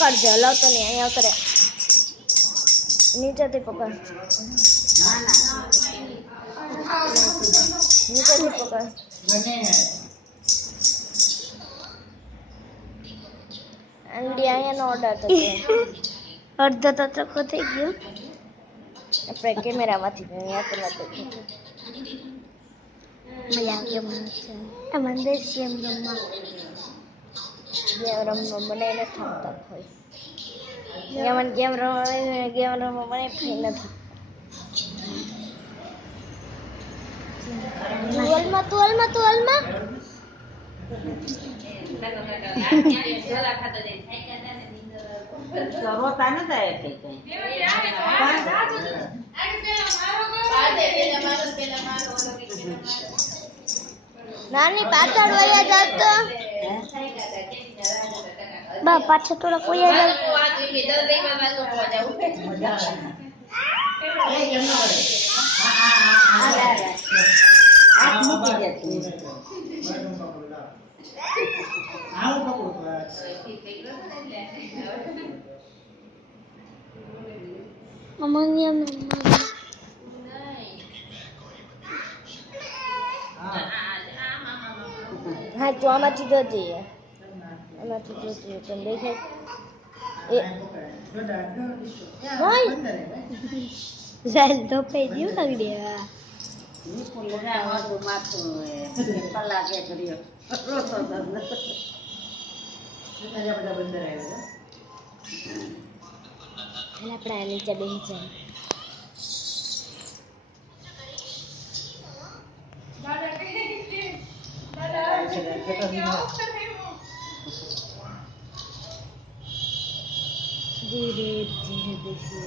પકડજે, હલાવતો નહીં. અહીંયા ઉતરે, નીચેથી પકડ. નીચેથી પકડ. અંડી અહીંયાનો ઓર્ડર તો અડધો તો ચોખ્ખો થઈ ગયો. આપણે કેમેરામાંથી અહીંયા પેલા તો મજા આવી મને ગેમ રમવા મને એને થતા હોય મને ગેમ રમવા મને ફ્રી નથી. તુઅલમાં નાની પાછળ વયા જાતો બા પાછળ થોડા કોઈ હા તો આમાંથી જોજે આમાંથી જોજે તને દેખાય જાલ તો પે દીવ લાગી દેવા કલાકે કર્યો આપણે નીચે બેસી જાય. धीरे धीरे देखिए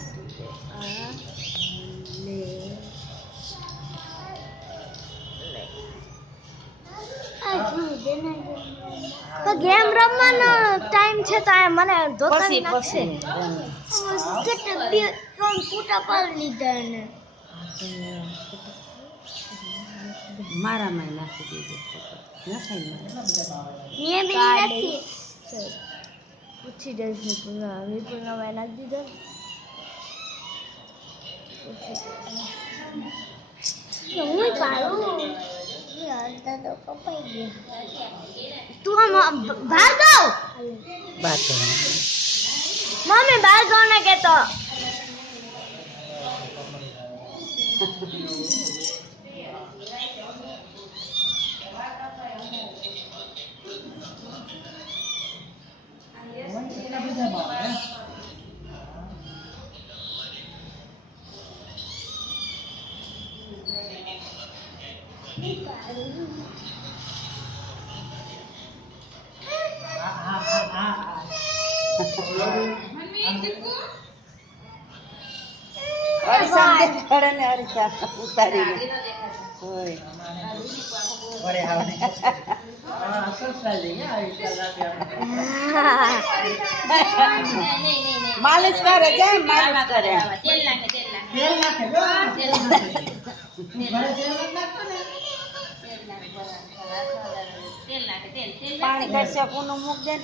तो गेम रमવાનો ટાઈમ છે તો મને ધોકાવી નાખશે. ત્રણ ફૂટા પાડી લીધા ને મારામાં નાખી દીધું. મેં બી નાખી પૂછી જશે વિપુલનો મેં નાખી દીધો. હું પાડું તો કપાઈ ગયો. તું આમ બહાર જાઓ મમ્મી બહાર જાઓ ને કેતો માલિશ કરે છે માલિશ કરે પાણી કરશે કોનું મૂક દે.